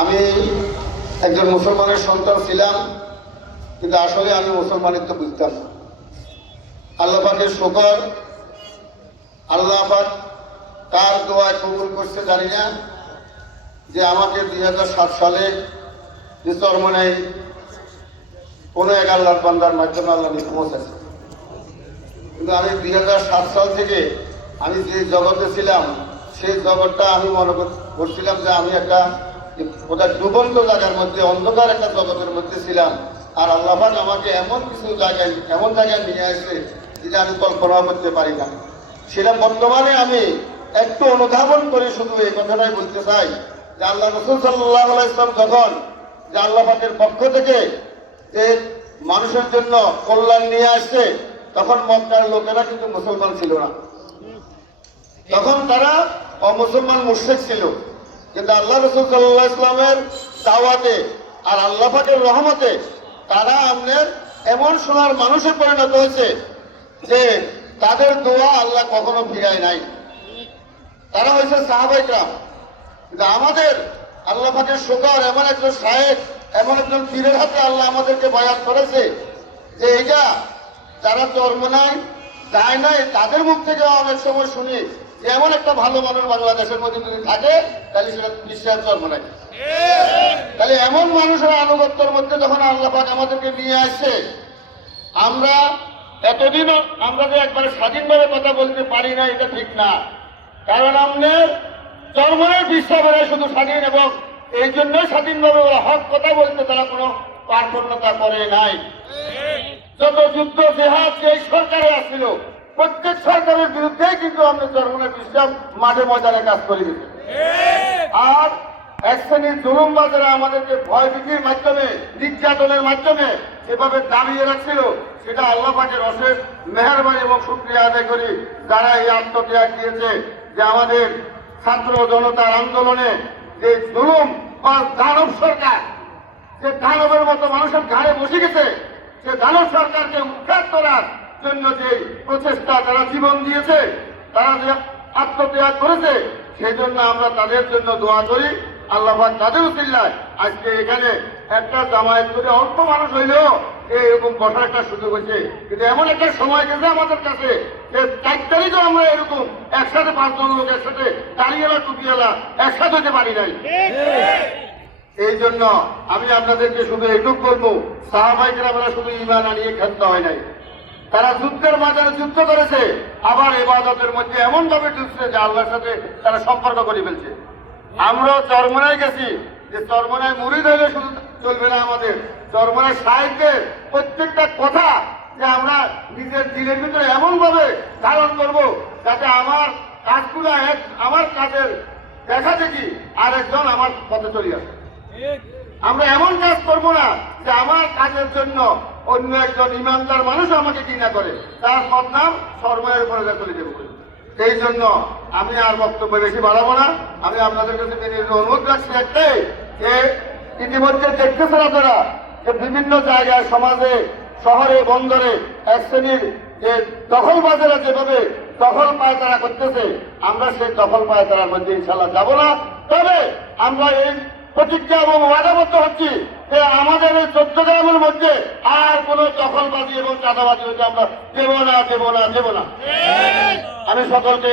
আমি একজন মুসলমানের সন্তান ছিলাম, কিন্তু আসলে আমি মুসলমানিত্ব বুঝতাম না। আল্লাহ পাকের শকর, আল্লাহ কার দোয়ায় কবুল করছে জানি না, যে আমাকে দুই হাজার সাত সালে যে চরমনাই কোনো এক আল্লাহর বান্দার মাধ্যমে আল্লাহ পৌঁছেছে। কিন্তু আমি দুই হাজার সাত সাল থেকে আমি যে জগতে ছিলাম, সেই জগৎটা আমি মনে করছিলাম যে আমি একটা ওটা ডুবন্ত জায়গার মধ্যে, অন্ধকার একটা জগতের মধ্যে ছিলাম। আর আল্লাহান আমাকে এমন কিছু জায়গায়, এমন জায়গায় নিয়ে আসে যেটা আমি কল্পনা করতে পারি না। সেটা বর্তমানে আমি একটু অনুধাবন করে শুধু এই কথাটাই বলতে চাই যে আল্লাহ রসুল সাল্লাহ ইসলাম যখন যে আল্লাহাকের পক্ষ থেকে যে মানুষের জন্য কল্যাণ নিয়ে আসছে তখন মক্কার লোকেরা কিন্তু মুসলমান ছিল না। তখন তারা অমুসলমান মুর্শেক ছিল। কিন্তু আল্লাহ রসুল সাল্লাহ ইসলামের দাওয়াতে আর আল্লাহ পাকের রহমতে তারা আমাদের এমন সোনার মানুষে পরিণত হয়েছে যে তাদের দোয়া আল্লাহ কখনো ফিরায় নাই। তারা হয়েছে সাহাবাইকরাম কিন্তু আমাদের আল্লাহ পাকের শোকর এমন একজন সাহেব এমন একজন পীরের হাতে আল্লাহ আমাদেরকে বয়াত করেছে যে এটা যারা চর্মনায় যায় নাই, তাদের মুখ থেকে অনেক সময় শুনি এমন একটা ভালো মানুষ বাংলাদেশের মধ্যে যদি থাকে, তাহলে সেটা বিশ্বাস চর্মনায় তাহলে এমন মানুষের আনুগত্যের মধ্যে যখন আল্লাহ আমাদেরকে নিয়ে আসছে আমরা এতদিনও আমরা যে একবারে স্বাধীনভাবে কথা বলতে পারি না, এটা ঠিক না। কারণ আমাদের চরমনের বিশ্বাসে শুধু স্বাধীন এবং এই জন্যই স্বাধীনভাবে ওরা হক কথা বলতে তারা কোনো কার্পণ্যতা করে নাই। যত যুদ্ধ জেহাদ যে সরকারে আসছিল প্রত্যেক সরকারের বিরুদ্ধেই কিন্তু আমরা চরমনের বিশ্বাস মাঠে ময়দানে কাজ করে দিতে আর এক শ্রেণির জুলুমবাজারা আমাদেরকে ভয় ভীতির মাধ্যমে, নির্যাতনের মাধ্যমে যেভাবে দাঁড়িয়ে রাখছিল, সেটা আল্লাহ পাকের অশেষ মেহরবানি এবং শুক্রিয়া আদায় করি। যারা এই আত্মত্যাগ দিয়েছে, যে আমাদের ছাত্র জনতার আন্দোলনে যে জুলুম বা দানব সরকার, যে দানবের মতো মানুষের ঘাড়ে বসে গেছে, সে দানব সরকারকে উৎখাত করার জন্য যে প্রচেষ্টা তারা জীবন দিয়েছে, তারা যে আত্মত্যাগ করেছে সেই জন্য আমরা তাদের জন্য দোয়া করি। আল্লাহ তাদের উচিল্লায় আজকে এখানে একটা জামায়াত করে অল্প মানুষ হইলেও এরকম বসার একটা সুযোগ হয়েছে। কিন্তু এমন একটা সময় গেছে আমাদের কাছে যে তারিখও আমরা এরকম একসাথে পাঁচজন লোক একসাথে দাঁড়িয়েলা, টুপিয়েলা, একসাথে হতে পারি নাই। এই জন্য আমি আপনাদেরকে শুধু এটুক বলব সাহাবাইকের আমরা শুধু ইমান আনিয়ে খেলতে হয় নাই। তারা যুদ্ধের মাঝে যুদ্ধ করেছে। আবার এবাদতের মধ্যে এমন ভাবে ঢুকছে যে আল্লাহর সাথে তারা সম্পর্ক করে ফেলছে। আমরা চরমনায় গেছি যে চরমনায় মুড়িদ হলে শুধু চলবে না আমাদের। চরমনায় সাহিত্যের প্রত্যেকটা কথা যে আমরা নিজের দিনের ভিতরে এমন ভাবে ধারণ করব যাতে আমার কাজগুলো এক আমার কাজের দেখা দেখি আর একজন আমার পথে চলে আসে। আমরা এমন কাজ করব না যে আমার কাজের জন্য অন্য একজন ইমানদার মানুষ আমাকে ঘৃণা করে। তার বদনাম সর্বয়ের উপরে চলে দেবো এই জন্য আমি আর বক্তব্য বেশি বাড়াবো না। আমি আপনাদের কাছে অনুরোধ রাখছি একটাই, যে ইতিমধ্যে দেখতেছেন আপনারা যে বিভিন্ন জায়গায়, সমাজে, শহরে, বন্দরে এক শ্রেণির যে দখলবাজেরা যেভাবে দখল পায়তারা করতেছে, আমরা সেই দখল পায়তারার মধ্যে ইনশাল্লাহ যাব না। তবে আমরা এই প্রতিজ্ঞা এবং ওয়াদাবদ্ধ হচ্ছি যে আমাদের এই চোদ্দ গ্রামের মধ্যে আর কোন দখলবাজি এবং চাঁদাবাজি হচ্ছে আমরা দেব না দেব না দেব না। আমি সকলকে